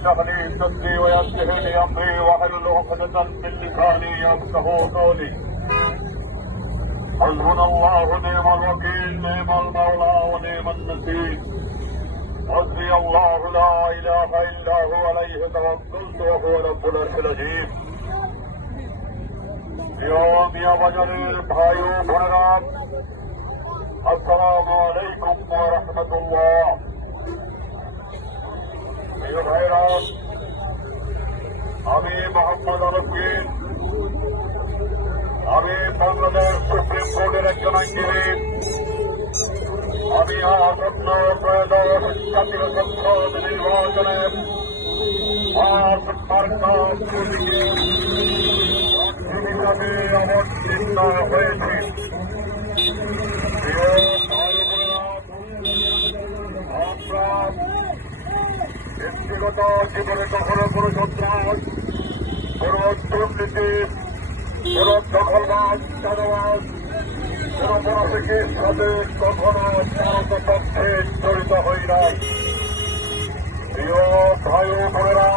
اشرح لي صدري ويسر لي امري واحلل عقدة من لساني يفقهوا قولي. حسبنا الله ونعم الوكيل، نعم المولى ونعم النصير. حسبي الله لا اله الا هو عليه توكلت وهو رب العرش العظيم। মিয়া বাজারের ভাই ও বোনেরা, আসসালামু আলাইকুম ওয়া রাহমাতুল্লাহ। প্রিয় ভাইরা, আমি মোহাম্মদ আলমগীর, আমি বাংলাদেশ সুপ্রিম কোর্টের একজন আইনজীবী। আমি আসন্ন ত্রয়োদশ জাতীয় সংসদ নির্বাচনে হিসাবে অবতীর্ণ হয়েছি। আমরা ব্যক্তিগত জীবনে কখনো কোনো সন্ত্রাস, কোনো দুর্নীতি, কোনো দখলবাদ, চাঁদাবাদ, কোনো মুনাফিকের সাথে কখনো ভারত পক্ষে জড়িত হই নাই। প্রিয় ভাই ও বোনেরা,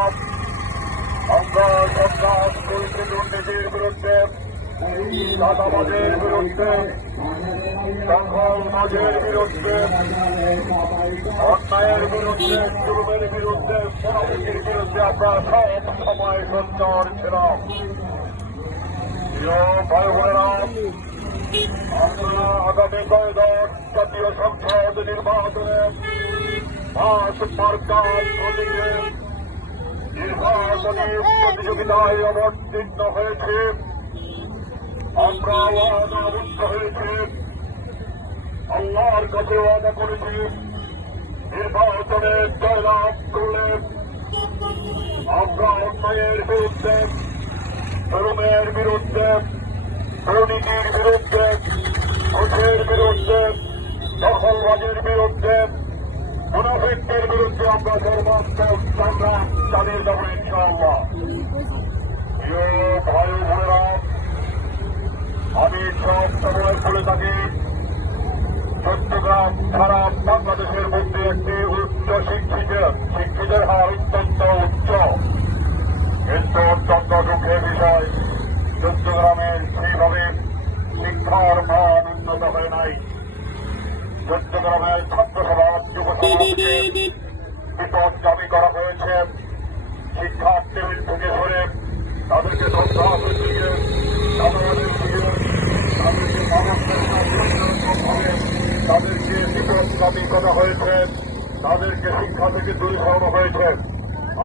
আমরা সন্ত্রাস, দুর্নীতির বিরুদ্ধে, চাঁদাবাজের বিরুদ্ধে, দখলবাজের বিরুদ্ধে, অন্যায়ের বিরুদ্ধে, জুলুমের বিরুদ্ধে, মুনাফিকের বিরুদ্ধে আমরা সব সময় সোচ্চার ছিলাম। প্রিয় ভাই বোনেরা, আমরা আগামী ত্রয়োদশ জাতীয় সংসদ নির্বাচনে নির্বাচনী প্রতিযোগিতায় অবতীর্ণ হয়েছে। আমরা ওয়াদাবদ্ধ হয়েছি, আল্লাহর কাছে ওয়াদা করেছি, নির্বাচনে জয়লাভ করলে আমরা অন্যায়ের বিরুদ্ধে, জুলুমের বিরুদ্ধে, দুর্নীতির বিরুদ্ধে, ঘুষের বিরুদ্ধে, দখলবাজির বিরুদ্ধে, মুনাফিকদের বিরুদ্ধে আমরা সর্বাত্মক সংগ্রাম চালিয়ে যাব ইনশাআল্লাহ। প্রিয় ভাই বোনেরা, আমি সব সময় বলে থাকি, চট্টগ্রাম সারা বাংলাদেশের মধ্যে একটি উচ্চ শিক্ষিতের হার অত্যন্ত উচ্চ, কিন্তু অত্যন্ত দুঃখের বিষয় চট্টগ্রামের সেইভাবে শিক্ষার মান উন্নত হয় নাই। চট্টগ্রামের ছাত্র সমাজ, যুব সমাজকে বিপদগামী করা হয়েছে। শিক্ষার টেবিল থেকে সরে তাদেরকে সন্ত্রাসের দিকে, তাদেরকে বিপদগামী করা হয়েছে, তাদেরকে শিক্ষা থেকে দূরে সরানো হয়েছে।